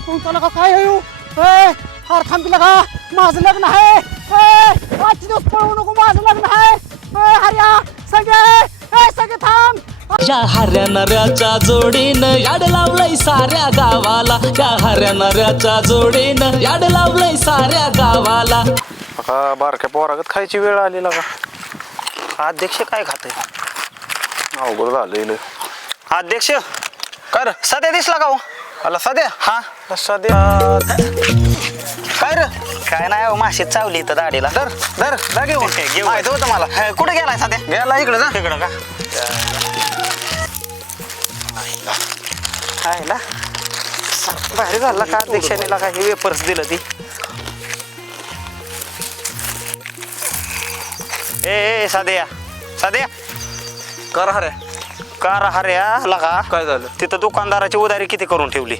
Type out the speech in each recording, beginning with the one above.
तुमचं लगा काय आहे हार थांबी लगा माझं लग्न आहे आजचे दिवस पळवू नको माझं लग्न आहे हर्या सगळे थांब या हऱ्या नऱ्याच्या जोडीनं याड लावलंय साऱ्या गावाला या हऱ्या नऱ्याच्या जोडीनं याड लावलंय साऱ्या गावाला बारक्या पोरागत खायची वेळ आली का अध्यक्ष काय खाते अवघड झालं अध्यक्ष कर सध्या दिसला का हो आला सध्या हा सध्या काय रे काय नाही हो माशी चावली तर दाढीला धर धर धर घेऊन माहित होतं मला कुठे गेलाय सध्या गेला इकडे जा तिकडं का ना बाहेर झाला का अध्यक्षाने का हे वेपर्स दिलं ती ए साध्या साध्या कर हऱ्या कार हऱ्या लगा काय झालं तिथं दुकानदाराची उधारी किती करून ठेवली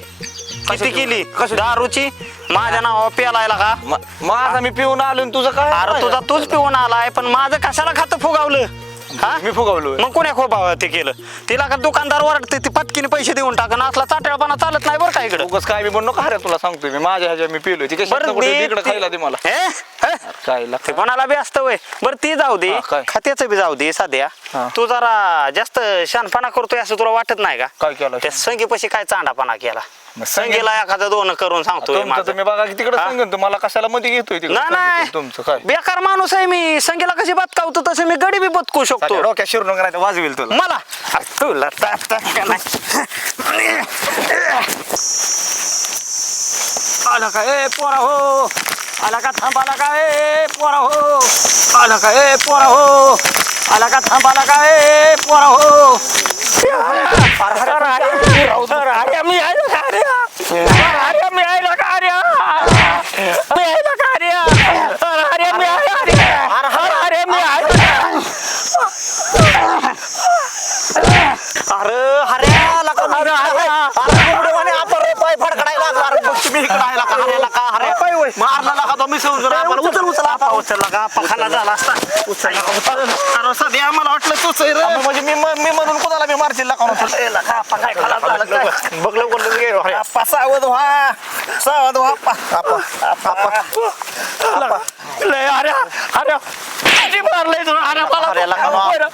किती केली दारूची माझ्या नावावर प्यालायला का मग आता मी पिऊन आलो तुझं काय अरे तुझा तूच पिऊन आलाय पण माझं कशाला खातं फुगावलं हा मी फुगवलो मग कोण्या खोबाव ते केलं तिला का दुकानदार वरडते ती पटकीने पैसे देऊन टाकन असला चाटळपणा चालत नाही बरं का इकडं उगाच काय मी म्हणू का हऱ्या तुला सांगतोय मी माझ्या ह्याच्या मी पिलोय ती इकडे खायला दे मला काय ते कोणाला बी असतं वय बरं ती जाऊ दे काय? खात्याचं बी जाऊ दे सध्या हा. तू जरा जास्त शानपणा करतोय असं तुला वाटत नाही का काय केलं त्या संगीपाशी काय चांडापणा केला मग संगी- संगीला एखादं दोन करून सांगतोय तुमचं माझं. तुम्ही बघा की तिकडे हा? सांगेन तुम्हाला कशाला मध्ये घेतोय तिकडे नाही नाही तुमचं काय बेकार माणूस आहे मी संगीला कशी बदकावतो तसं मी गडी बी बदकू शकतो डोक्यात शिरून करायचं वाजवेल तुला मला तुला का नाही आला का ए पोरा हो आला का थांबाला का ए पोरा हो आला का ए पोरा हो आला का थांबाला का ए पोरा हो अरे मी आलो का अरे मी आलो का अरे मी आलो का अरे मी आलो अरे मी आलो अरे हऱ्या लका अरे आपण पाय फडकडायला अरे बघ मी इकडे आला का हऱ्याला का हऱ्या मारला लका तो मी समजून आपण उचल उचलला का पखाला झाला असता अरे सध्या मला वाटलं तूच रे म्हणजे मी म्हणून कोणाला मी मारशील लका पखाय खाला झाला बघलं कोणलं गेलो आप्पा सावध व्हा लय अरे अरे किती मारलंय तुला अरे मला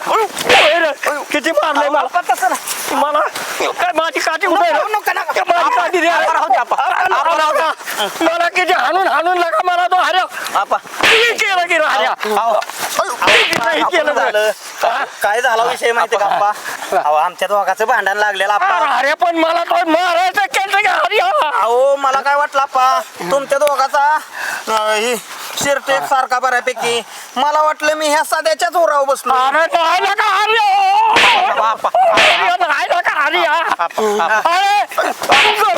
किती मारलंय मला काय माझी काठी उभे माझी काठी दे मला किती हाणून लागा मला तो हऱ्या केलं की हऱ्या केलं झालं काय झाला विषय माहिती का आप्पा आमच्या दोघाचं भांडण लागलेलं आप्पा अरे पण मला तो मारायचं केलं की हऱ्या अहो मला काय वाटलं आप्पा तुमच्या दोघाचा ही शिर्ट एक सारखा बऱ्यापैकी मला वाटलं मी ह्या सध्याच्याच ओरावर बसलो अरे राहिला का अरे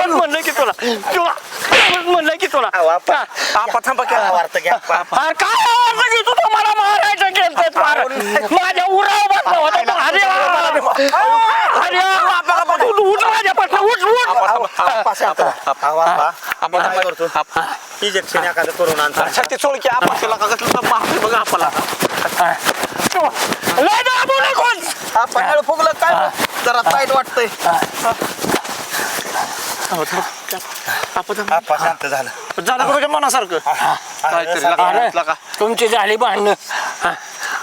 म्हणलं की तुला म्हणलं की तुला आप्पा थांबा केला वार्त घ्या अरे काय आवडतं की तू मला मारायचं केलं माझ्या उरावर बसला होता तो अरे उठ माझ्यापासून उठ इंजेक्शन एखादं करून आणतो शक्ती सोड की आपण केला का कसलं मारते बघा आपल्याला लय दाबू नकोस आपण हळू फुगलं काय जरा टाईट वाटतंय आपा शांत झालं तुझ्या मनासारखं तुमची झाली भांडणं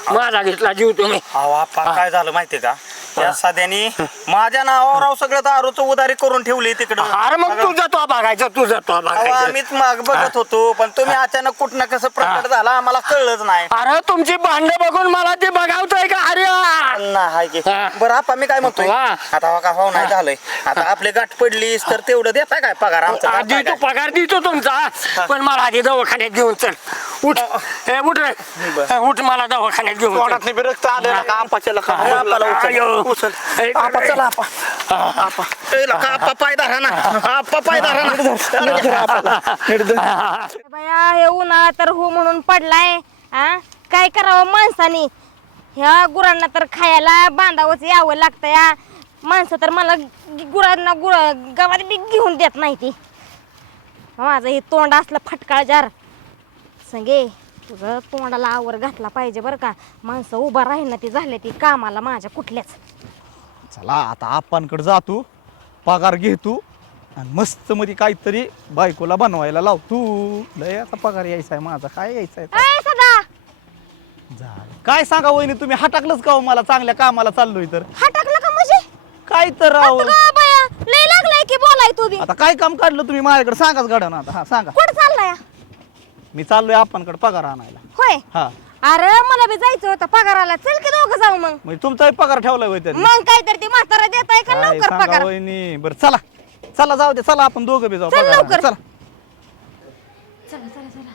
माझा घेतला जीव तुम्ही अहो आपा काय झालं माहितीये का या सध्यानी माझ्या नावावर सगळं दारूचं उधारी करून ठेवली तिकडं अरे मग तू जातो बघायचं तू जातो बघायचं आम्हीच माग बघत होतो पण तुम्ही अचानक कुठं कसं प्रकट झाला आम्हाला कळलंच नाही अरे तुमची भांडणं बघून मला ते बघावतोय का अरे नाही की बरं आपा मी काय म्हणतोय आता का भाऊ नाही झालंय आता आपली गाठ पडलीस तर तेवढं देताय काय पगार आमचा आधी तो पगार देतो तुमचा पण मला आधी दवाखान्यात घेऊन चल उठ ए उठ रे उठ मला दवाखान्यात घेऊन तोंडात रक्त आलं का आपाच्याला का उचल आपा चला आपा आपा पाय धरा ना आपा पाय धरा ना बया हे उन्हाळा तर हो म्हणून पडलाय काय करावं माणसानी ह्या गुरांना तर खायला बांधावंच यावं लागतं या माणसं तर मला गुरांना गावात बी घेऊन देत नाही ती माझं हे तोंड असलं फटकाळ जार संगे तुझं तोंडाला आवर घातला पाहिजे बरं का माणसं उभा राहील ना ती झाले ती कामाला माझ्या कुठल्याच चला आता आपणकडे जातो पगार घेतो आणि मस्त मध्ये काहीतरी बायकोला बनवायला लाव तू. लय आता पगार यायचा आहे माझा, काय यायचा आहे ए सदा झालं. काय सांगा वहिनी तुम्ही हटाकलंच का हो मला, चांगल्या कामाला चाललोय तर हा टाकला का म्हणजे काय तर राव. अगं बाया लय लागलाय की बोलाय तू बी. आता काय काम काढलं तुम्ही माझ्याकडे सांगाच गाड्या ना आता. हा सांगा. कुठं चाललाय मी चाललोय आपणकडे पगार आणायला. होय हा अरे मला बी जायचं होतं पगाराला, चल की दोघं जाऊ मग. म्हणजे तुमचाही पगार ठेवलाय होय त्यांनी. मग काय तर ती म्हातारा देत आहे का काय लवकर सांगा पगार. वहिनी. बरं चला चला जाऊ दे, चला आपण दोघं बी जाऊ चल पगार लवकर. आणायला. चला. चला चला चला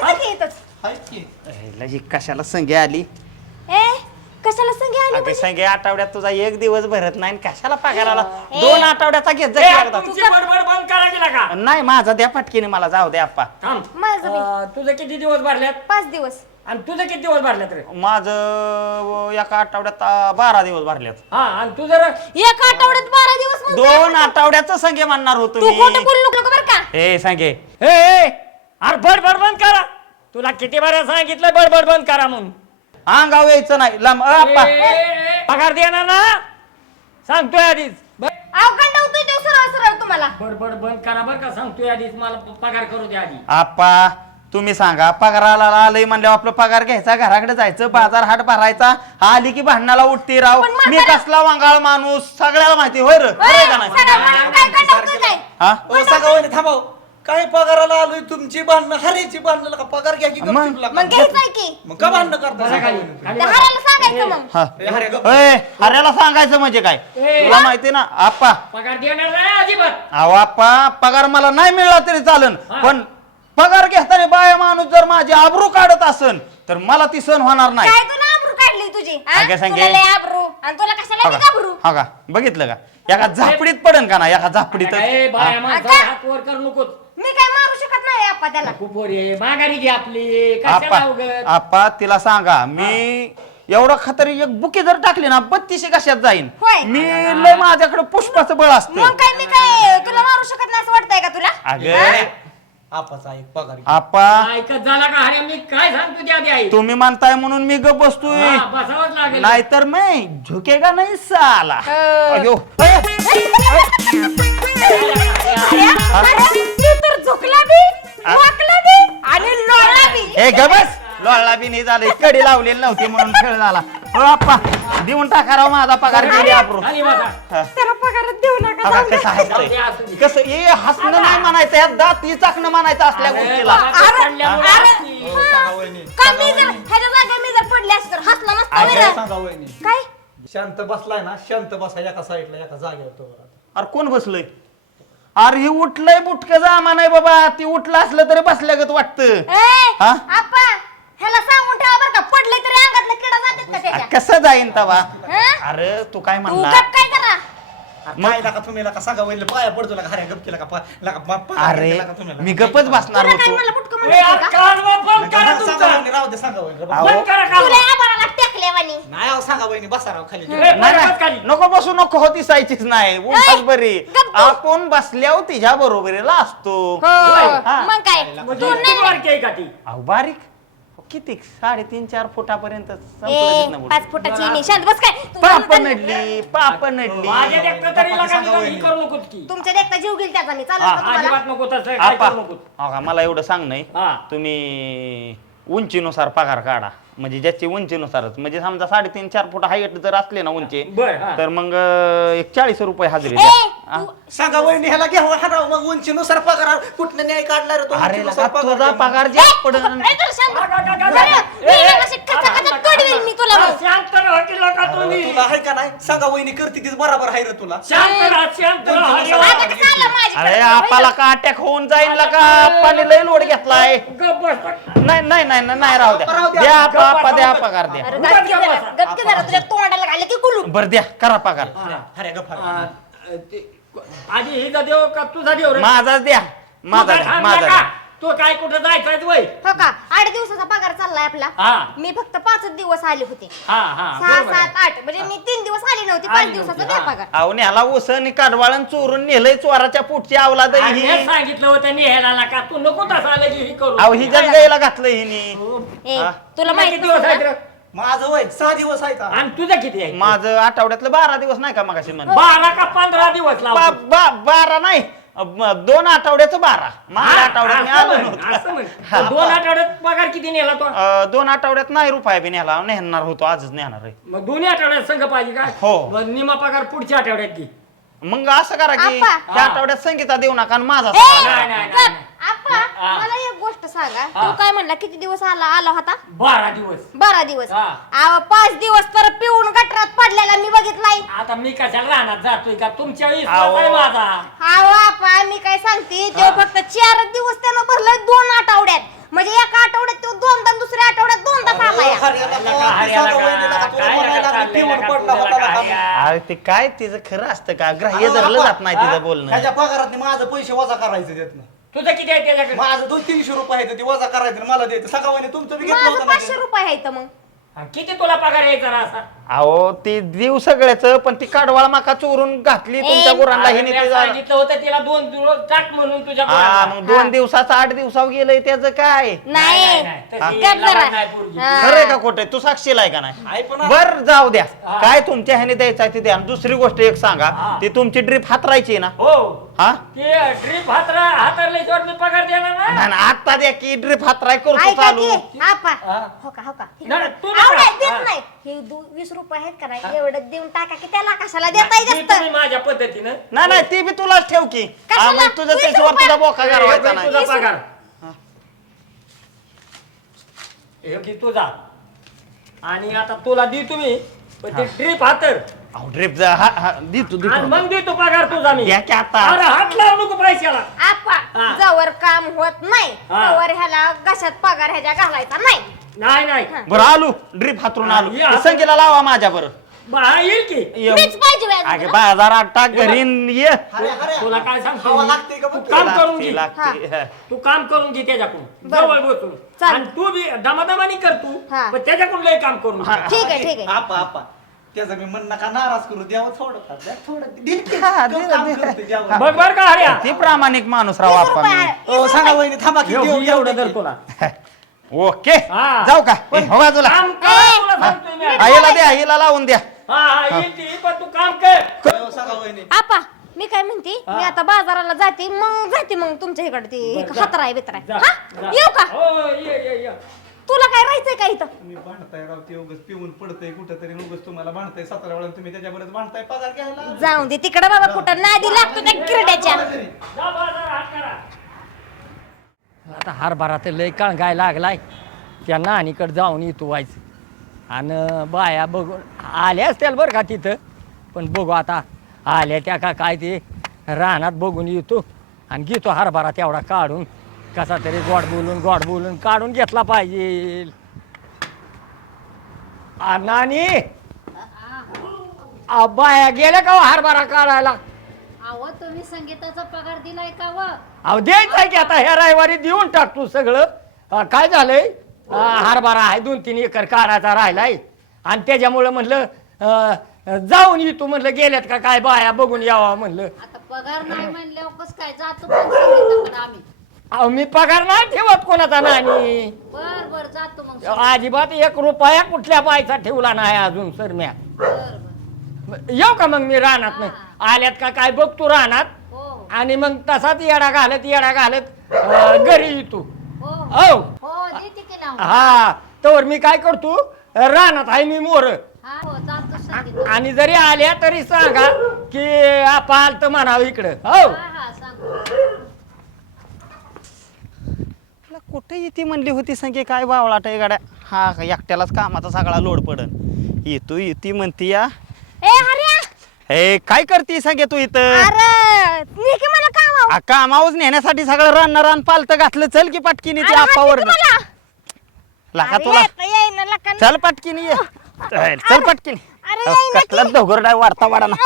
काय ते येतच? ह्याला ही कशाला संगी आली. ए कशाला संगे आली अगं म्हणजे? संगी आठवड्यात तुझा एक दिवस भरत नाही, कशाला पगाराला ए. 2 आठवड्याचा घेत जा की एकदा. तुमची बडबड बंद करा गेला का नाही माझा द्या पटकीने, मला जाऊ दे आप्पा. थांब माझं बी तुझं किती दिवस भरल्यात 5 दिवस. आणि तुझं किती दिवस भरल्यात रे माझं एका आठवड्यात 12 दिवस भरल्यात. हा आणि तू जर एका आठवड्यात 12 दिवस मग 2 आठवड्याचं संगे म्हणणार होतो तू मी. खोटं बोलू नको बरं का. ए संगे अरे बडबड बंद करा. तुला किती बरं सांगितलं बडबड बंद करा म्हणून. अंगाव यायचं नाही लांब. आप्पा पगार देणार ना सांगतोय आधीच अवघड नव्हतं ते सरळ सरळ तुम्हाला. बडबड बंद करा बरं का, सांगतोय आधीच मला पगार करू दे आधी. आप्पा तुम्ही सांगा, पगाराला आलंय म्हणल्यावर आपलं पगार घ्यायचा, घराकडे जायचं, बाजार हाट भरायचा. आली की भांडणाला उठती राव. पण मी कसला वांगाळ माणूस सगळ्याला माहिती होय रे. खरंय का नाही? सगळं म्हणून काय कंटाळतोय काय? हा सांगा वहिनी थांबाव. काय पगाराला आलोय, तुमची भांडणं हरायची भांडणं का पगार घ्या की मग? गपचूप लागा. मग घ्यायचंय की मग का भांडणं बसा करता खाली खाली त्या बसा. हाराला सांगायचं मग. हा अरे गप. ए, अरेला सांगायचं म्हणजे काय ए. तुला माहिती ना आप्पा. पगार देणार नाही अजिबात. अहो आप्पा पगार मला नाही मिळला तरी चालन, हा. पण पगार घेताना बाया माणूस जर माझी आबरू काढत असन तर मला ती सहन होणार नाही. काय तुला आबरू काढली तुझी हा? अगं सांगे. तुला लय आबरू आणि तुला कशाला हा बी का? घाबरू. हा का बघितलं का, एका झापडीत पडन का ना, एका झापडीत. ए, बाया माणसाला आता? हात वर करू नकोस. मी काय मारू शकत नाही आपा त्याला. कुपोरे माघारी घे आपली कशाला आप्पा अवघड. आप्पा तिला सांगा, मी एवढं खतरी एक बुके जर टाकली ना 32 कशात जाईन. होय. मी लय माझ्याकडे पुष्पाचं बळ असतं. मग काय मी काय तुला मारू शकत नाही असं वाटतंय का तुला? अगं आपाचा एक पगार घे. आप्पा ऐकत झाला का अरे मी काय सांगतो त्या आधी आई. तुम्ही म्हणताय म्हणून मी गप बसतोय, हा, बसावंच लागेल. नाहीतर मी झुकेगा नाही साला. अयो अरे, तू तर झुकला बी वाकला बी आणि लोळला बी. हे गबस लोळला बी नाही झालं, कडी लावलेली नव्हती म्हणून खेळ झाला. हो आप्पा देऊन टाका राव माझा पगार गेली आप्रू. खाली बसा. त्याला पगारात देऊ नका. बघा जाऊ दे. कसं हसतंय, जाऊ दे, असू दे. कसं हे हसणं नाही म्हणायचं, यात दात ही चाकणं म्हणायचं असल्या गोष्टीला. अरे, पडल्यामुळे अरे, हसती. हा. का मी जर ह्याच्या जागी मी जर पडले असते तर हसला नसता अरे, बरं. सांगा वहिनी. काय शांत बसलाय ना, शांत बसा एका साईडला एका जागेवर तो. अरे कोण बसलंय? अरे ही उठलंय बुटकं जामा नाही बाबा, ती उठलं असलं तरी बसल्यागत वाटतं. ए हा? आप्पा ह्याला सांगून ठेवा बरं का, पडले तरी अंगातले किडा जातात का त्याच्या? कसं जाईन तवा? हं? अरे तू काय तू म्हणला? गप काय करा. काय नका तुम्ही नका सांगा वहिनी, पाया पडतो नका हऱ्या गप केला का पगार अरे घेतला का तुम्ही? मी गपच बसणार तुला काय होतो. मला बुटकं ए, म्हणायचं आज का? कालवा बंद नका, करा नका, सांगा तुमचा. वहिनी, राहू दे सांगा वहिनी. अहो, बंद करा तुला कालवा. आभाळाला टेकल्यावानी. नाही अहो, सांगा वहिनी बसा राव खाली. ए, नाही बरं, नाही, खाली. नको बसू, नको होती सायचीच नाही. उठाच बरी, गप्प तू. आपण बसल्यावर तिच्या बरोबरीला असतो. हो हा. मग काय म्हणजे तू किती नाही बारकी आहे का ती? अहो बारीक किती 3.5-4 फुटापर्यंत ए 5 फुटाची मी शांत बस काय तू पाप नडली, पाप नडली. माझ्या देखतं तरी लगा निघा, ही करू नकोस की. तुमच्या देखता जीव गेल त्याचा मी चालत हा, का तुम्हाला? अजिबात नको तसं काय आपा, करू नकोस. हो का, मला एवढं सांग नाही, हा. तुम्ही उंचीनुसार पगार काढा, म्हणजे ज्याची उंचीनुसारच, म्हणजे समजा 3.5-4 फूट हाईट जर असले ना उंची, बर हा. तर मग एक 40 रुपये हजेरी ए द्या. हा? तू सांगा वहिनी ह्याला घ्यावा हा राव, मग उंचीनुसार पगार कुठनं न्याय काढला रे तो? अरे उंचीनुसार लगा, तुझा द्या. पगार ए, जास्त पडन. ए, तुला शांत गा, गा, गा, गा, जरा, गा. मी ए, अशी कचाकचा तोडवील मी तुला मग. शांत राहा की लका तुम्ही. तुला आहे का नाही सांगा वहिनी करते तीच बरोबर आहे रे तुला. शांत राहा, शांत राहा. आता कसं आलं माझ्याकडे? अरे आपाला का अटॅक होऊन जाईल का, आपाने लय लोड घेतलाय. गप्प बस. नाही नाही नाही नाही, राहू द्या, द्या आपा, आपा द्या पगार द्या. अरे गपकी जरा, गपकी जरा, तुझ्या तोंडाला घाले की कुलू. बर द्या, करा पगार. हऱ्या गप हऱ्या. आ, ते- आधी हिचा देव का तुझा देव रे? माझाच द्या, माझा तुझा द्या, थांबला माझा का? द्या. तो काय कुठं जायचं वय हो का 8 दिवसाचा पगार चाललाय आपला हा मी फक्त 5 दिवस आले होते हा हा 6 बरोबर आहे. 7 8 म्हणजे मी 3 दिवस आली नव्हती आली 5 दिवसाचा नव्हती, द्या हा. पगार अहो न्याला उसण काढवाळण चोरून नेलंय चोराच्या पोटची आवलाद आणि ही मी सांगितलं होतं निघायला का तू नको तसा आलं की हे करू अहो ही जंगाईला घातलं हिनी ए हा. तुला किती माहिती दिवस आहेत रे? माझं वय 6 दिवस आहे का आणि तुझं किती आहे माझं आठवड्यातलं 12 दिवस नाही का मगाशी म्हण 12 का 15 दिवस लावतो 12 नाही 2 आठवड्याचं 12 माझ्या आठवड्यात मी आलो नव्हतो असं म्हण. तो 2 आठवड्यात पगार किती नेला तो 2 आठवड्यात नाही रुपया बी न्याला नेहणार होतो आजच नेणार आहे मग 2 आठवड्यात संघ पाहिजे का हो. मग निमा पगार पुढच्या आठवड्यात घे मग असं करा की आप्पा. त्या आठवड्यात संगीता देऊ नका आणि माझा ए, सगळा नाही, नाही, गप. नाही. आप्पा हा. मला एक गोष्ट सांगा हा. तू काय म्हणला किती दिवस आला होता 12 दिवस 12 दिवस हा. 5 दिवस तर पिऊन गटरात पडलेला मी बघितलाय आता मी कशाला राहणार जातोय का तुमच्या अहो. विश्वास आहे माझा हा बापा मी काय सांगते तो फक्त 4 दिवस त्यानं भरलं 2 आठवड्यात म्हणजे एका आठवड्यात तो 2दा दुसऱ्या आठवड्यात 2दा आलाय अरे ते काय तिचं खरं असतं का ग्राह्य धरलं जात नाही तिचं बोलणं ह्याच्या पगारात माझं पैसे वजा करायचे त्यातनं तुझं किती आहे त्याच्याकडे माझं 200-300 रुपये आहे ते वजा करायचं आणि मला द्यायचं सकाळी तुमचं बी घेतलं माझं होतं ना 500 रुपये आहे तर मग किती तुला पगार यायचा रा असा अहो ती देऊ सगळ्याच पण ती काढवाळ माका चोरून घातली तुमच्या गुरांना अरे, हिने मी ते झालं. सांगितलं होतं तिला 2 दिवस टाक म्हणून तुझ्या हा पोराला. मग 2 दिवसाचं 8 दिवसावर गेलंय त्याचं काय नाही नाही, तशी गप जरा. लहान नाही पोरगी. हा. खरंय का खोटं तू साक्षीला आहे का नाही आहे पण बर जाऊ द्या हा. काय तुमच्या ह्याने द्यायचं आहे ते द्या आणि दुसरी गोष्ट एक सांगा हा. ती तुमची ड्रीप हातरायची ना हो हा ते ड्रीप हातरले शेवट मी पगार देणार ना नाही, नाही, आता द्या की ड्रीप हातराय करतो ऐका चालू की आपा हा. हो का नाही, तू अहो, नका. नाही, देत हा. नाही हे 20 रुपये आहेत का नाही एवढं देऊन टाका की त्याला कशाला देताय मी जास्त तुम्ही माझ्या पद्धतीनं नाही नाही ती बी तुलाच ठेव की हा, कशाला? मग तुझं 20 त्याच्यावर रुपये? तुझा बोका गारवायचा हे नाही तुझा पगार हे की तुझा आणि आता तुला दे तुम्ही पण ते ड्रीप हातर अहो ड्रीप देतो आणि देतो मग देतो पगार तुझा मी द्या की आता अरे हात लावू नको पैशाला आपा हा. जवळ काम होत नाही हा. तवर ह्याला कशात पगार ह्याच्या घालायचा नाही नाही नाही बरं आलो ड्रीप हातरून आलो या. ते संगीला लावा माझ्या बरं बा येईल की मीच पाहिजे व्याज अगे तुला. बाजारात टाक घरी न ये तुला काय सांगतो खावा मी? लागते का तू बघ. काम करून घे लागते हा. तू काम करून घे त्याच्याकडून बरं. जवळ बसून चालेल. आणि तू बी दमादमानी कर तू हा. पण त्याच्याकडून लय काम करून घे. ठीक आहे ठीक आहे आपा आपा त्याचं मी म्हण नका नाराज करू द्यावं थोडं द्या थोडं दिल की. हा, तो दिलं, काम दिलं. करते, द्यावं. बघ बर का हर्या ती प्रामाणिक माणूस राव 20 आपण रुपये आहे. हो सांगा वहिनी थांबा की देऊ एवढं धर तुला ओके हा. जाऊ का हो बाजूला काम कर तुला सांगतोय मी. आईला द्या आईला लावून द्या हा हा येईल ती पण तू काम कर हो, सांगा वहिनी आपा मी काय म्हणते मी आता बाजाराला जाते मग तुमच्या इकडे ते हातराय बितराय जा, हा जा. येऊ का हो ये तुला काय राहायचंय का इथं तुम्ही भांडताय राव ते उगाच पिऊन पडतंय कुठं तरी उगाच तुम्हाला भांडताय 17 वेळा तुम्ही त्याच्याबरोबर भांडताय पगार घ्यायला जाऊन दे तिकडे बाबा कुठं नादी लागतो त्या किरड्याच्या जा बाजार हात करा आता हरभरा तर लय काळगाय लागलाय त्या नानीकडे जाऊन येतो व्हायचं आणि बाया बघून आल्या असतील बरं का तिथं पण बघू आता आल्या त्या का काय ते रानात बघून येतो आणि घेतो हरभरा तेवढा काढून कसा तरी गोड बोलून काढून घेतला पाहिजे नानी बाया गेल्या का हो हरभरा काढायला अहो तुम्ही संगीताचा पगार दिलाय का व अहो द्यायचं की आता ह्या रविवारी देऊन टाकतो सगळं काय झालंय हरभरा आहे 2-3 एकर काढायचा राहिलाय आणि त्याच्यामुळं म्हणलं जाऊन येतो म्हणलं गेल्यात का काय बाया बघून यावा म्हणलं आता पगार नाही म्हणल्यावर कस काय जातो पण संगीताकडे आम्ही अहो मी पगार नाही ठेवत कोणाचा नाही बर बर जातो मग अजिबात 1 रुपया कुठल्या बायचा ठेवला नाही अजून सर म्या बर बर येऊ का मग मी रानात आल्यात का काय बघतो रानात हो आणि मग तसाच येडा घालत घरी येतो हो हो हो देते की लावून हा तर मी काय करतो रानात आहे मी मोर हा हो जातो संगीता आणि जरी आल्या तरी सांगा की आपाल तर म्हणावं इकडं हो हा हा सांगतो कुठे येते म्हणली होती संख्या काय बावळाट आहे गाड्या हा एकट्यालाच कामाचा सगळा लोड पडन येती म्हणती या ए हर्या हे काय करते संख्या तू इथं अरे मी की मला काम कामावच नेण्यासाठी सगळं रान पालत घातलं चल की पटकीने ती आपावर लाका तुला चल पटकीने ये चल पटकीने अरे येईना की. कसला धोगरडाय वाढता वाढा ना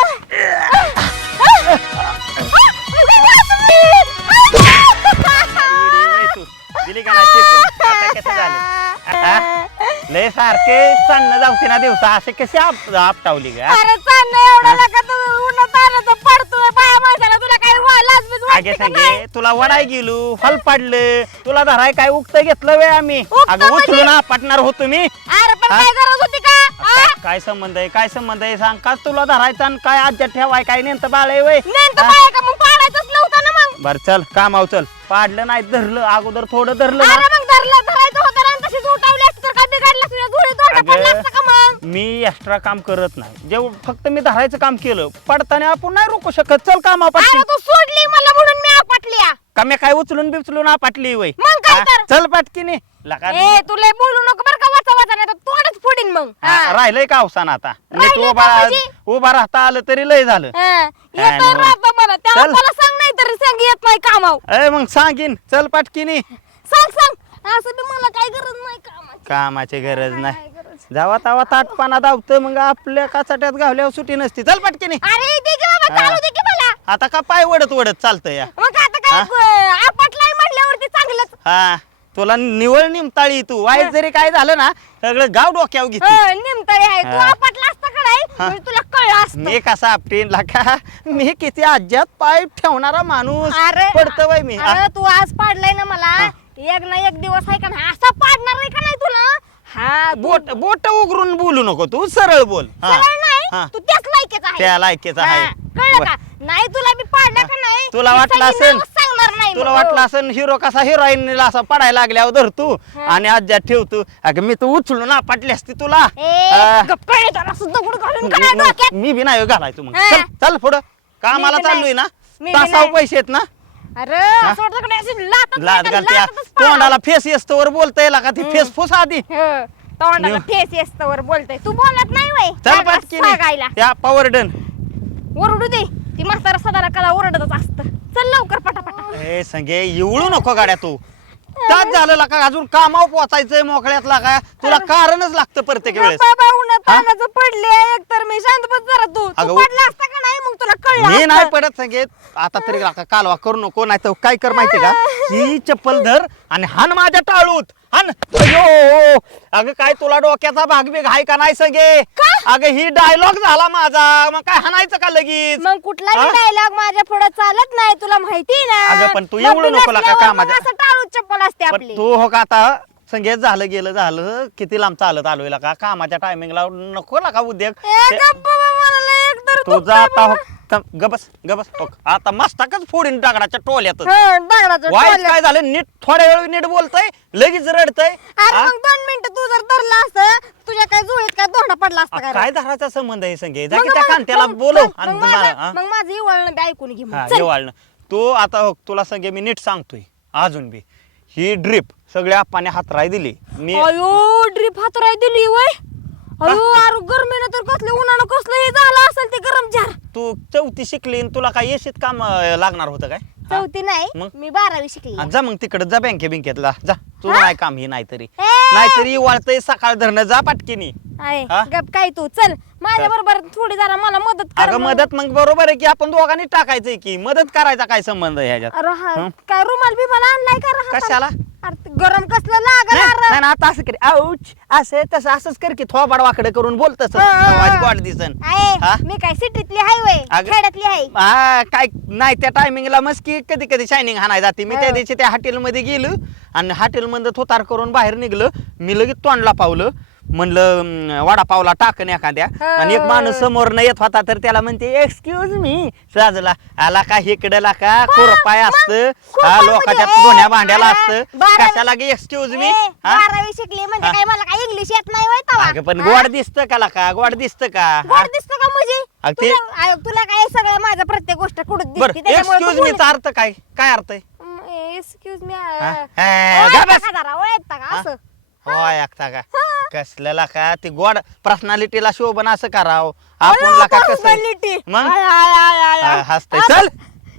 दिली का नाही टेकून आता कसं झालं हा? लय सारखे चालणं जाऊते ना दिवसा असे कसे आपटावली का अरे चालणं एवढं नका तू उन्हात आलं तर पडतोय बाया माणसाला तुला काय लाजबीज आगे वाटते का सांगे नाही? तुला वडाय गेलो हल पाडलं तुला धराय काय उक्त घेतलं वे आम्ही उक्त अगं म्हणजे? उचलून आपटणार होतो मी अरे पण हा? काय गरज होती का आ? काय संबंध आहे काय संबंध आहे सांग का तुला धरायचा आणि काय आज्यात ठेवाय काय नेमतं बाळ आहे वय नेमकं काय का मग पाडायचंच नव्हतं ना मग बर चल कामाव चल पाडलं नाही धरलं अगोदर थोडं धरलं ना अरे मग धरायचं होतं ना आणि तशीच उठावली असती तर काय बिघडलं असतं धुळी तोंड पडलं अगं, असतं का मग मी एक्स्ट्रा काम करत नाही जेव्हा फक्त मी धरायचं काम केलं पडताना आपण नाही रोखू शकत चल कामाव अरे पटकन तू सोडली मला म्हणून मी आपटली का मी काय उचलून बिचलून आपटली वय मग काय हा? तर? चल पटकीने लका ए तुला बोलू नको बरं का वाचा वाचा नाही तर तोंडच फोडीन मग हा. राहिलंय का अवसान आता नीट राहिलंय उभा का म्हणजे? उभा राहता आलं तरी लय झालं हा. काय येतो नाही. राहतो मला तेव्हा चल. मला सांग नाही तरी सांग येत नाही कामाव अय मग सांगीन चल पटकीने सांग असं बी मला काय गरज नाही कामाची कामाची गरज काय नाही गरज? जावा तावा ताटपाना धावतं मग आपल्या काचाट्यात गावल्यावर सुटी नसती चल पटकीने अरे दे की बाबा हा. चालू दे की मला आता का पाय वडत वडत चालतं या मग आता काय आपटलाय म्हटल्यावरती चांगलंच हा तुला निवळ निमताळी तू वाईट जरी काय झालं ना सगळं गाव डोक्यावर घेते निमतळे आहे तू हा. आपटला असता का नाही म्हणजे तुला कळलं असतं मी कसा आपटीन लाका मी किती आज्यात पाय ठेवणारा माणूस अरे पडतं बाई मी अरे तू आज पाडलाय ना मला एक ना एक दिवस आहे का नाही असा पाडणार आहे का नाही तुला हा तू बोट बोट उघडून बोलू नको तू सरळ बोल हा. सरळ नाही हा. तू त्याच लायकीचा आहे त्या लायकीचा हा, आहे कळलं का नाही तुला मी पाडला का नाही तुला मी वाटलं सगळी असेल? नावं सांगणार नाही तुला मग. वाटलं असं हिरो कसा हिरोईन असा पडायला लागल्यावर धरतो आणि आज्यात ठेवतो अगं मी तू उचलून आपटली असती तुला ए, हा. गप्प रे, जरा सुद्धा दगड घालून काय डोक्यात? मी बी नाही घालायचो मग हा. चल चल पुढं कामाला मी बी नाही. चाललोय ना मी बी तासाव नाही. पैसे आहेत ना अरे असं वाटतं का नाही, अशी लाथच लाद नाही, घालते लाथच पाडावं. तोंडाला फेस येस्तवर बोलतय का ती फेस फुस आधी हं, तोंडाला फेस येस्तवर बोलतोय तू बोलत नाही वय चल लागला पटकीने सांगायला या पॉवरडन ओरडू दे ती म्हातारा सदारा कला ओरडतच असत चल लवकर पटापटा हे संगे येवळू नको गाड्या तू तास झालं का अजून कामावर पोचायचंय मोकळ्यातला का तुला कारणच लागतं प्रत्येक वेळेस बाबा उन्हात तानाचं पडले एक तर मी शांत बस जरा तू अगं, पडला असता का नाही मग तुला कळलं मी असतं. नाही पडत संगीत आता तरी कालवा करू नको नाही तर काय कर माहितीये का ही चप्पल धर आणि हान माझ्या टाळूत हान अयो अगं काय तुला डोक्याचा भाग बिग आहे का नाही सगळे अगं ही डायलॉग झाला माझा मग काय हाणायचं का लगेच मग कुठलाही हा? डायलॉग माझ्या पुढे चालत नाही तुला माहिती ना अगं, पण तू मग एवढं नको लागा नसल्यावर कामाच्या. मग असं टाळूच चप्पल असते पण आपली तू हो का आता संगीत झालं गेलं झालं किती लांब चालत आलोय का कामाच्या टायमिंगला नको लागा उद्योग ए, गप्प बाबा, मला लय एकतर तू दुखतंय जाता हो बाबा. गबस गबस हो आता मस्तकच फोडीन दगडाच्या टोल्यात हं, दगडाचं वाईट टोलं. काय झालं नीट थोड्या वेळ नीट बोलतय लगेच रडतय अरे मग 2 मिनिटं तू जर धरला असतं तुझ्या काय जुळीत काय दोंडा पडला असता का रे? काय धराचा संबंध आहे संगे जा मग- की त्या मग- कांत्याला मग- बोलव मग- आणि मग तुम्हाला, माझं- हा? मग माझं इवळणं बी ऐकून घे मग. हा चल. येवाळणं तू आता हो तुला संगे मी नीट सांगतोय अजून बी ही ड्रीप सगळ्या आप्पाने हातराय दिली मी अयो ड्रीप हातराय दिली वय अयो अरे गरमीनं तर कसले उन्हानं कसलं हे झालं असेल ते गरम जार तू 4थी शिकली आणि तुला काय येशीत काम लागणार होतं काय हा? 4थी नाही मग? मी 12वी शिकली हा, जा मग तिकडे जा बिंकेतला जा तुला हा? नाही काम ही नाहीतरी ए! नाहीतरी वाळतय सकाळ धरणं जा पाटकीनी आहे हा? गप काय तू चल माझ्या बरोबर थोडी जरा मला मदत कर अगं मग. मदत मग बरोबर आहे की आपण दोघांनी टाकायचंय की मदत करायचा काय संबंध आहे ह्याच्यात अरे हा, हं? काय रुमाल बिमाल आणलाय का रे हातात? कशाला? अरे ते गरम कसलं लागल नाही अरे. नाही, आता असं कर आऊच असं तसं असंच कर की थोबाड वाकडं करून बोल तसं हा, हा, आवाज हा. गोड दिसन आहे हा? मी काय सिटीतली हाय वय अगं- खेड्यातली आहे हा काय नाही त्या टायमिंगला मस्की कधी कधी शायनिंग हाणाय जाते मी त्या हा. दिवशी त्या हॉटेलमध्ये गेलो आणि हॉटेलमध्ये थोतार करून बाहेर निघलं मी लगेच तोंडला पावलं म्हणलं वडापावला टाकन एखाद्या हा. आणि एक माणूस समोर न येत होता तर त्याला म्हणते एक्सक्यूज मी साजला आला का इकडला का खुरपाय असतं खुरपाय हा म्हणजे, लोकांच्या ए, धोण्या भांड्याला हा, असतं बारावी- कशाला गे एक्सक्यूज मी ए, 12वी शिकली म्हणजे हा. काय मला काय इंग्लिश येत नाही वय तवा अगं पण हा? गोड दिसतं का का गोड दिसतं का हा? गोड दिसतं का म्हणजे अगं ते- तुला काय सगळं माझं प्रत्येक गोष्ट कुठं बर दिसते एक्सक्यूज मीचा अर्थ काय काय अर्थ आहे एक्सक्यूज मी हा? गा बस. ओळखता का असं होय ऐकता का हा. कसलेला का ती गोड पर्सनॅलिटीला शोभन असं करावं आपण का कसं Personality. मग आय, आय, आय, आय, आय. हसतय आता- चल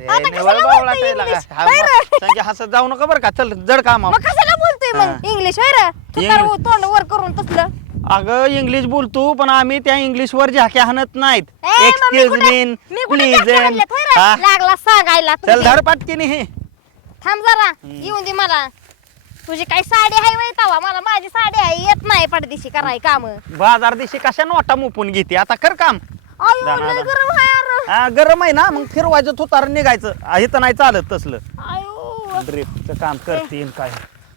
आता कशाला बोलतोय English? बरं. हसत जाऊ नका बरं का चल जड काम मग कशाला बोलतोय मग इंग्लिश होय रे तू तर English. तोंड वर करून तसलं अगं इंग्लिश बोलतो पण आम्ही त्या इंग्लिश वर झाक्या हाणत नाहीत ए, मग मी एक्सक्यूज कुठं- मीन मी कुठं प्लीज जास्त म्हणलेत, होय रे? लागला सांगायला चल तुझे. धर पाटकीने हे थांब जरा येऊन दे मला तुझी काही साडी आहे वय तवा मला माझी साडी आहे येत नाही पडदिशी कराय काम बाजार दिवशी कशा नोटा मुपून घेते आता कर काम अयो दाना, लय दाना. गरम आहे यार हा, गरम आहे ना मग फिरवायचं तुतार निघायचं इथं नाही चालत तसलं अयो ड्रिपचं काम करतीन काय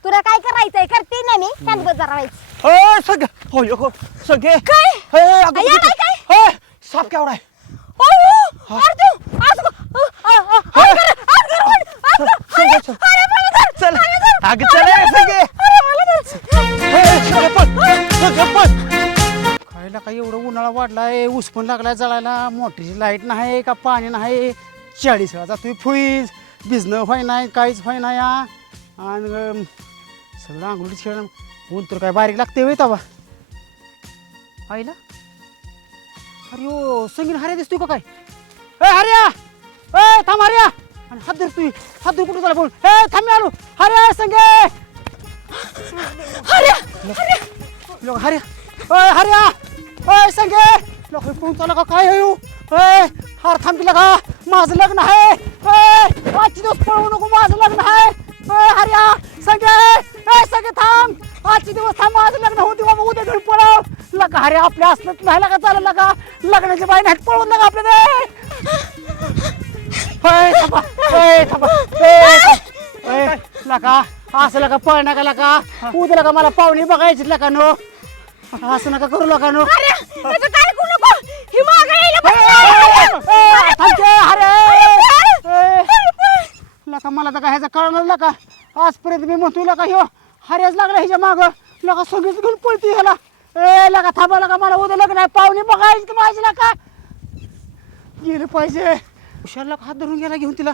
तुला काय करायचंय करते ना मी शांत बस जरा व्हायचं हो सगळे हो हो सगळे काय? हे, अगं, अय्या, बघितलं? काय? हे, साप केवढा आहे अयो अर्जुन चल, चल अगं चल रे सगळे हे, सगळे पळ, सगळे पळ. खायला काही एवढं उन्हाळा वाढलाय ऊस पण लागलाय जळायला मोटरीची लाईट नाही का पाणी नाही 40 वेळा जातोय फुईज भिजणं व्हाय नाही काहीच व्हाय नाही हा. आणि सगळं आंघोळीच खेळ ऊन तर काय बारीक लागते होय तवा आईला अरे ओ संगीन हऱ्या दिसतोय का काय ए हऱ्या ए थांब हऱ्या आणि हात धर तू हात धर कुठं झाला बोल ए थांब मी आलो हऱ्या संगे हऱ्या लोक हऱ्या ओय हऱ्या ओय संगे लोक पोहोचला का काय येऊ ओय हार थांब लगा माझं लग्न आहे ओय आजची दिवस पळवू नको माझं लग्न आहे ओय हऱ्या संगे ए संगे थांब आजची दिवस थांब माझं लग्न होती बाबा उद्या घरी पळव लगा हऱ्या आपल्या असलं नाही लगा चाललं लगा लग्नाची बाई नाही पळवत लगा आपल्या ओय थांबा ओय थांबा ओय लगा असं लगा पळ नका लगा उद्या लगा मला पाहुणे बघायची लगा नो असं नका करू लगा नो काय करू नको ही मागं यायला लका मला तर ह्याचा कळणार लका आजपर्यंत मी म्हणतोय लका ह्यो हऱ्याच लागला ह्याच्या माग लका सगळीच घेऊन पळती ह्याला ए लका थांबा लका मला उद्या लग्न आहे पाहुणे बघायची माझी लका गेलं पाहिजे हुशार लका हात धरून गेला घेऊन तिला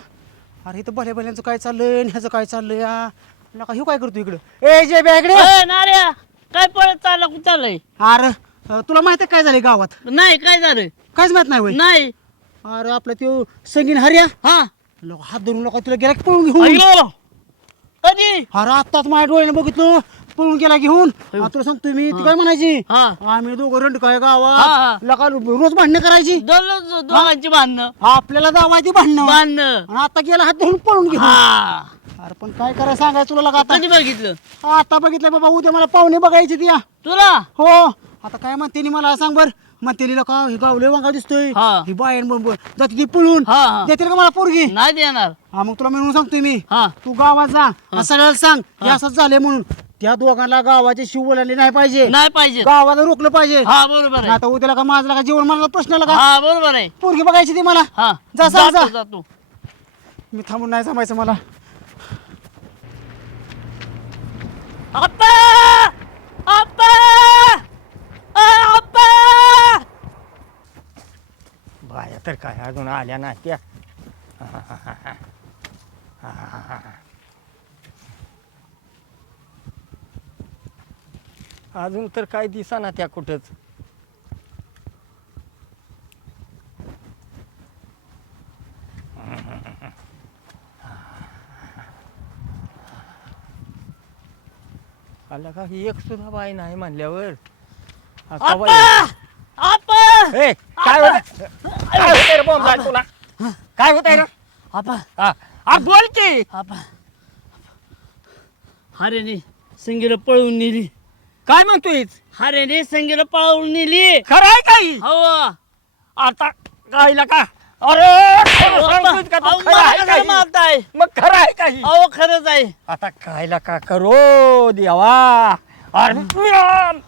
अरे इथं भल्या भल्यांचं काय चाललंय आणि ह्याचं काय चाललंय या लका ह्यो काय करतो इकडं ए जे बॅगडे नार्या काय पळत चालला कुठं चाललंय अरे तुला माहिती आहे काय झालंय गावात नाही काय झालं काहीच माहित नाही होय नाही अरे आपला तो संगीन हर्या हा लोक हात धरून लोक तिला गेला की पळून घेऊन अयो कधी अरे आत्ताच माझ्या डोळ्याने बघितलं पळून गेला घेऊन आता तुला सांगतोय मी ती काय म्हणायची हा आम्ही दोघं रंड काय हा, गावात हा. लका रोज भांडणं करायची दोघांची भांडणं आपल्याला जावायची भांडणं भांडणं आणि आता गेला हात धरून पळून घेऊन हा अरे पण काय करायचं सांगायचं तुला लगा कधी बघितलं आता बघितलं बाबा उद्या मला पाहुणे बघायची ती तुला हो आता काय म्हणते नी मला सांग बर म्हणते का हे गावले वांगा दिसतोय हा. ही बायन जाते ती पळून हा, हा. देतील का मला पोरगी नाही देणार हा मग तुला म्हणून सांगतोय मी हा तू गावात जा आणि सगळ्याला सांग हे असंच झाले म्हणून त्या दोघांना गावाचे शिव बोलायला नाही पाहिजे नाही पाहिजे गावाला रोखलं पाहिजे हा बरोबर आहे आता उद्याला का माझला का जेवण मला प्रश्न लगा हा बरोबर आहे पोरगी बघायची ती मला हा जा, जा, जा. जातो जातो मी थांबून नाही जमायचं मला आप्पा आप्पा आप्पा बाया तर काय अजून आल्या ना त्या अजून तर काय दिसाना त्या कुठंच आला का ही एक सुद्धा बाई नाही म्हणल्यावर आता आप्पा बाई- आप्पा ए, काय होत काय होतंय रे बोंबला तुला काय होतंय रे आप्पा हा, हा, बोल की आप्पा हरेने संगीला पळवून नेली काय म्हणतोय हरेने संगीला पळवून नेली खरं आहे काही हो आता गायला का अरे सांगतोय का तू खरं आहे काही? मारताय मग खरं आहे काही अहो खरंच आहे आता कायला का करो देवा अरे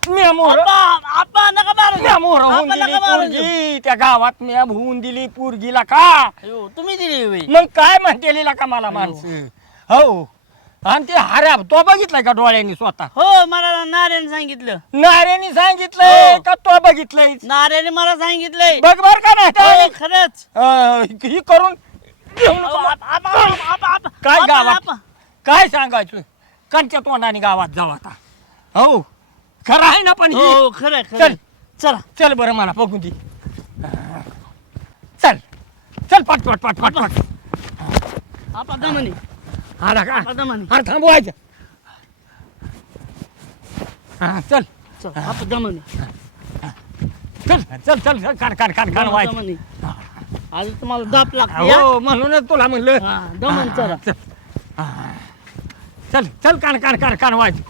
म्या मोहर आप्पा नका मारू म्या मोहर होऊन आप्पा दिली नका मारू पोरगी त्या गावात म्या होऊन दिली पोरगीला का अयो, तुम्ही दिली होय. मग काय म्हणतेली का मला माणसं हो आणि ते हऱ्या तो बघितलाय का डोळ्यांनी स्वतः हो मला नाऱ्याने सांगितलं नाऱ्याने सांगितलंय हो. का तो बघितलंय नाऱ्याने मला सांगितलंय बघ बर का हो, नाही खरंच ही करून घेऊन अहो, आप्पा, काय आप्पा, गावात आप्पा. काय सांगायचं कंच्या तोंडाने गावात जाऊ आता हो खरं आहे ना पण ही? हो खरं चल खरं चला चल बरं मला बघू दे चल चल पट पट पट पट पट आप्पा दमनी आला का आप्पा दमनी अरे थांबवायचं हा चल चल आप्पा दमनी चल चल चल चल काढ काढ काढ काढ व्हायचं दमनी आज तुम्हाला दाप लागते हो म्हणूनच तुला म्हणलं हा दमन चला चल चल कान वाज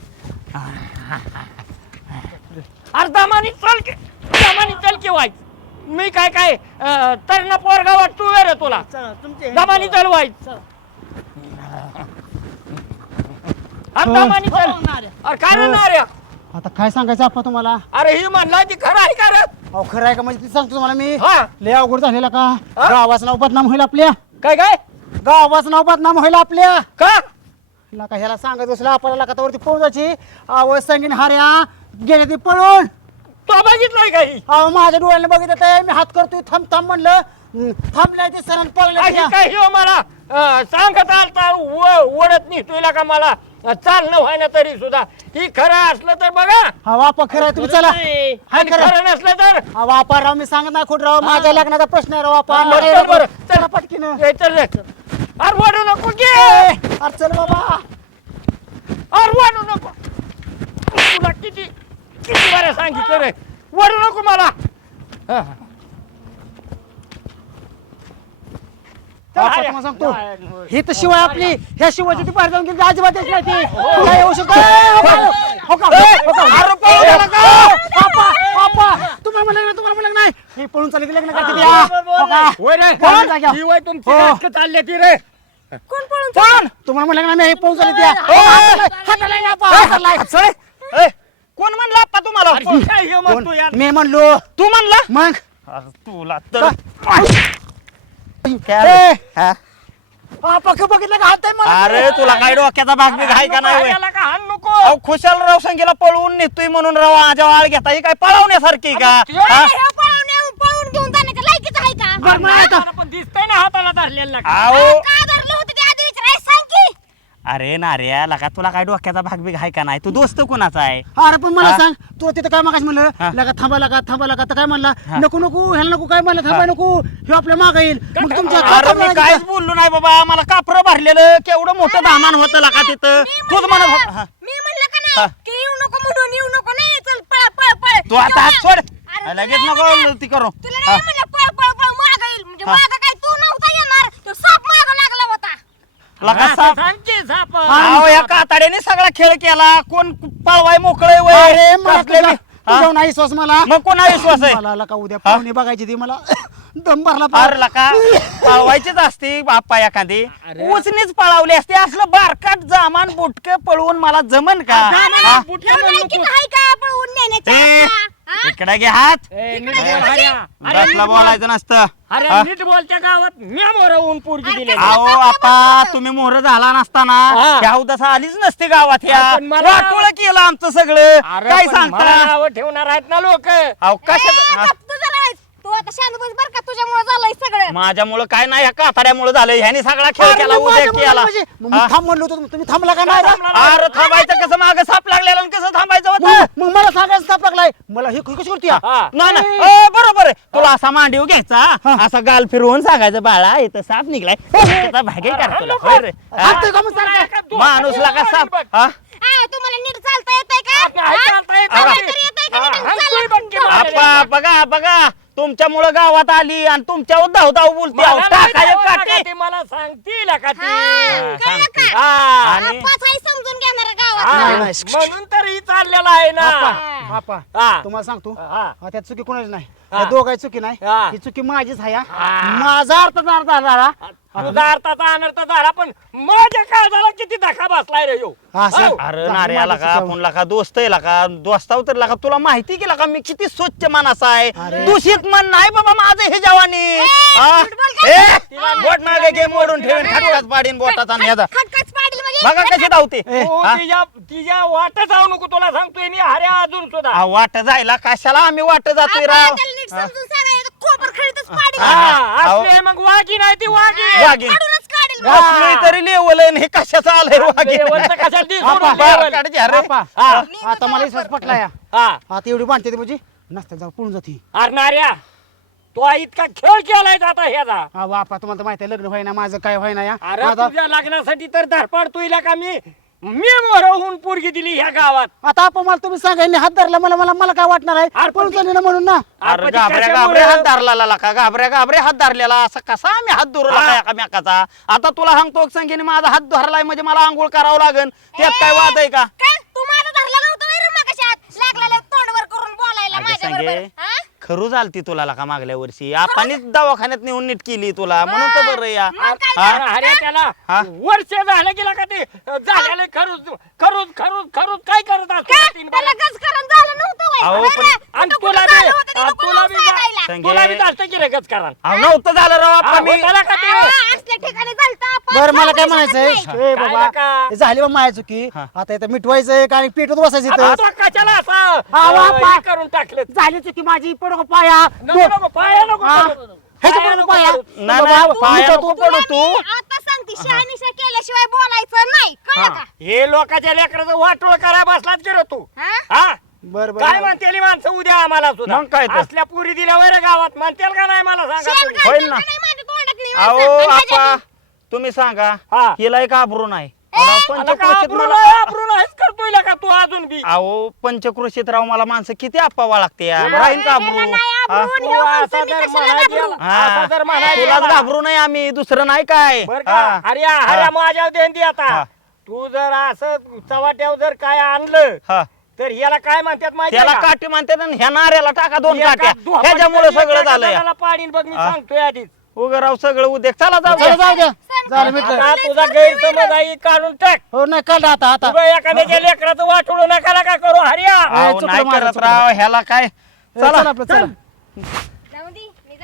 अरे दमानी चल की वाज मी काय तरणा पोरगा वाटतो रे तुला चला तुमचे दमानी चल वाज अरे दमानी चल अरे काय म्हणणार रे आता काय सांगायचं आपण तुम्हाला अरे ही म्हणला ती खरं आहे का रे अहो खरं आहे का म्हणजे ती सांगतो तुम्हाला मी हा लय अवघड झालेला का गावाचं नाव बदनाम होईल आपल्या काय गावाचं नाव बदनाम होईल आपल्या का नका ह्याला सांगत बसला आपल्याला का वरती पोहोचायची आवाज सांगेन हार्या गेले ती पळून तो बघितलंय का ही अहो माझ्या डोळ्याने बघित आहे मी हात करतोय थांब म्हणलं थांबलाय ते सरण अशी पळले काय हो मला सांगत आलता ओढत निघतोय का मला चालणं व्हायना तरी सुद्धा ही खरं असलं तर बघा हा वापा खरं आहे तुम्ही चला आणि हाय खरं खरं नसलं तर हा वापा राव मी सांगत नाही खोट राव माझ्या लग्नाचा प्रश्न आहे राव वापा बरं चला पटकीन ए, चल रे अरे वाढू नको की अरे चल बाबा अरे वाढू नको तुला किती बरं सांगितलं रे वाढू नको मला हा. वापा, तुम्हाला सांगतो ही तर शिवाय आपली ह्या शिवायची ती बाहेर जाऊन गेली अजिबात येत नाही ती तुला येऊ शकतो तुम्हाला म्हणलं नाही ही पळून चालली लग्न करते होय रे कोण जाग्या? ही वय तुमची हो. नाटकं चालली ती रे कोण पळून तुम्हाला म्हणलं नाही हे पळून चालली त्या कोण म्हणलं आप्पा तुम्हाला अरे काय हे म्हणतो यार मी म्हणलो तू म्हणला मग अरे तुला तर पक्क बघितलं का हात आहे मला अरे तुला काय डोक्याचा भाग बी घाय का नाही होय? याला का हाण नको अहो खुशाल राव संगीला पळवून नेतोय म्हणून राव माझ्या आळ घेता ही काय पळवण्यासारखी का हा? पळून घेऊन जाण्याच्या लायकीच आहे का बरं, मला आता- मला पण दिसतंय ना हाताला धरलेला का अहो का धरलं होतं ते आधी विचारायला सांग की अरे नार्या लका तुला काय डोक्याचा भाग बी घाय का नाही तू दोस्त कोणाचा आहे अरे पण मला हा? सांग तू तिथं काय मागायचं हा. म्हणलं लगा थांबा लगा तर काय म्हणला हा. नको ह्याला नको काय म्हणलं थांबा नको हे आपल्या मागा येईल मग तुमच्या अरे मी काहीच बोललो नाही बाबा मला कापरं भरलेलं केवढं मोठं दामान होतं लका तिथं तूच म्हणत होता हा. मी म्हणलं का हा. नाही की येऊ नको म्हणून येऊ नको नाही चल पळ तू आता हात सोड अरे लगेच तुला नको नाही ती करू तुला हा. नाही म्हणलं पळ मागं येईल म्हणजे हा. मागं काय तू नव्हता येणार तो साप मागं लागला होता लका साप सांगते साप अहो या काताड्याने सगळा खेळ केला कोण पळवाय मोकळे अरे मला कसले बी- हा? तुझ्या नाही विश्वास मला मग कोणा विश्वास आहे मला का उद्या पाहुणे बघायची ती मला दम भरला अरे लका पळवायचीच असते बाप्पा एखादी उचनीच पळवली असते असलं बारकाट जामान बुटक पळवून मला जमन का हा? लायकीच आहे का पळवून नेण्याच्या ए, हा? इकडे घे हात ए, नीट बोल, हऱ्या. बसला बोलायचं नसतं अरे हा? नीट बोलच्या गावात मी मोरवून पोरगी दिली अहो आपा तुम्ही मोहर झाला नसताना हा. ह्या उदासा आलीच नसते गावात ह्या अरे पण मला- वाटोळं केलं आमचं सगळं अरे काय पण सांगता मला नावं ठेवणार आहेत ना लोक अहो ए, कशा गप्प तू जरा आहेस. तू आता शांत बस बर का तुझ्यामुळे झालंय सगळं माझ्यामुळं काय नाही ह्या काताड्यामुळे झालं ह्यानी सगळा खेळ केला उद्या केला मी थांब म्हणलो होतो तुम्ही थांबला का नाही अरे थांबायचं कसं माग साप लागलेला आणि कसं थांबायचं होतं मग मला सांगायचं ताप लागलाय मला हे कशी करते हा. नाही नाही ए, बरोबर आहे तुला असा मांडीव घ्यायचा असा गाल फिरवून सांगायचं बाळा इथं साप निघलाय त्याचा भागे कर तुला होय रे हा? माणूस लागा साप हा? तुम्हाला नीट चालता येतंय का नाही, चालता येत हा? नाही. चालता येतंय का हा, नीट? हाण चला. तू बंकी मार. आपा बघा बघा तुमच्यामुळं गावात आली आणि तुमच्यावर धाव धाव बोलते अहो, मला नाही टाकायचं जावं काठी. लागा ते मला सांगतील का ते हा, कळलं सांगते. का? हा. आणि आप्पाच आहे समजून घेणार हा, गावात नाही. म्हणून तर ही चाललेला आहे ना बापा हा. तुम्हाला सांगतो हा. हा, त्यात चुकी कोणाची नाही हा. त्या दोघांची चुकी नाही हा. ही चुकी माझीच आहे हा. हा. माझा अर्थ झाला तुझा अर्थाचा अनर्थ झाला पण माझ्या काळजाला किती धक्का बसलाय रे ह्यो. असं? हो. अरे झाली नार्याला माझी का चुकी. आपण लका दोस्त आहे लका दोस्ताव तर लका तुला माहिती केला का मी किती स्वच्छ मानाचा आहे अरे. दूषित मन नाही बाबा माझं हे जवानी हा? तिला बोट मागे गेम मोडून ठेवीन खटकाच पाडीन बोटाचा आणि ह्याचा. खटकाच पाडील म्हणजे बघा कशी धावते तू हा? तिच्या वाट जाऊ नको तुला सांगतोय मी हऱ्या अजून सुद्धा हा, वाट जायला कशाला आम्ही वाट जातोय आपण राव त्याला नीट समजून सांगायचं खोबर खळीतच पाडील हा, अहो. असली मग वागी नाही ती वागी वागीन. काढूनच काढील मग. असली तरी लेवल हे कशाचं आलंय वागीन? लेवलचं कशाला दिसून आपा, राहिलं? बारकाट झ्यारे. आपा, हा. आता मला विश्वास पटला या हा आता एवढी बांधते ती म्हणजे नसतं जाऊ पळून जाते अरे नार्या तो इतका खेळ केलाय आता ह्याचा हा बापा तुम्हाला तर माहिती आहे लग्न व्हायना माझं काय व्हायना या अरे आता तुझ्या लग्नासाठी तर धडपड तुला का मी मी मोहर होऊन पोरगी दिली ह्या गावात. आता आपण मला तुम्ही सांगायला हात धरला मला मला मला काय वाटणार आहे अरे पण पळून चालली ना म्हणून ना अरे आपण घाबऱ्या कशामुळं- घाबरे हात धरला का घाबऱ्या हात धरलेला असं कसा आम्ही हात धरू लागा एकामेकाचा. आता तुला सांगतो संगीने माझा हात धरलाय म्हणजे मला आंघोळ करावं लागेल त्यात काय वाद आहे का. काय तू माझा धरला नव्हता वैर मगाशी लागलेला तोंडवर करून बोलायला अगं माझ्या संगे बरोबर खरू झालती तुला का मागल्या वर्षी आपणच दवाखान्यात नेऊन नीट केली तुला म्हणून तर बरं या हा? अरे त्याला हा? वर्ष झालं गेला का ते झालेलं खरूच काय करत असतो तीन त्याला बाया? गजकरण झालं नव्हतं वय. अहो, बरं, पण- आणि कुठं तुला झालं बी होतं ते नको तुला नाव बी सांगायला. संगे- तुला बी जास्त की रेगच करा. अहो, नव्हतं झालं राव आता मी त्याला का ते असल्या ठिकाणी झालतं आपण बरं मला काय सांगू शकत नाही. म्हणायचंय ए काय बाबा नका? हे झाली बा माया चुकी हा. आता इथं मिटवायचंय आणि पेटवत बसायचं आता इथं तो कशाला असा हा, वा, हे पा. करून टाकलं. झाली चुकी माझी पडो पाया नको पाया नको हा. पडू. ह्याच्या पाया पडू नको पाया पडू. नाही, नाही, पाया नको पडू तू. आता सांगते शहानिशा केल्याशिवाय बोलायचं नाही कळलं का हे लोकांच्या लेकराचं वाटोळ करा बसलाच गेलो तू हा? हा बर बर काय म्हणते माणसं उद्या आम्हाला सुद्धा मग काय तर? असल्या पुरी दिल्या वैर गावात म्हणतील का नाही मला सांगा शेण तुम्ही? होईल घालतील ना. का नाही माझ्या तोंडातली अहो माणसं? आणि आपा ह्याच्यात- तुम्ही सांगा हा. हिला एक आबरू नाही आला का पंचक्रोशीत आबरू मला नाही, आबरू नाहीच करतोय का तू अजून बी अहो पंचक्रोशीत राव मला माणसं किती आप्पा लागते राहीन का आबरू ह्याला नाही हा? आबरून, तू ह्या असा माणसांनी जर कशाला म्हणायला घाबरू? गेला- असा जर म्हणायला तुलाच गेला- घाबरू नाही आम्ही दुसरं नाही काय बर का हा. हर्या माझ्या देण दे आता हा. तू जर असं चवाट्यावर जर काय आणलं हा. तर याला काय म्हणतात माहिती त्याला काठी म्हणतात आणि ह्या नाऱ्याला टाका दोन काट्या एका ह्याच्यामुळे सगळं झालं या. जणाला पाडीन बघ मी हा. सांगतोय आधीच उगं राव सगळं उद्या चला जाऊ चला दे. जाऊ द्या झालं मिटलं आता तुझा गैरसमज आहे काढून टाक हो नाही काढ आता आता तुझं एखाद्याच्या लेकराचं वाटोळं नका का करू हर्या ए, अहो, चुकलं नाही माझं, करत चुकलं. राव ह्याला काय चला चला आपलं चला जाऊ दे मी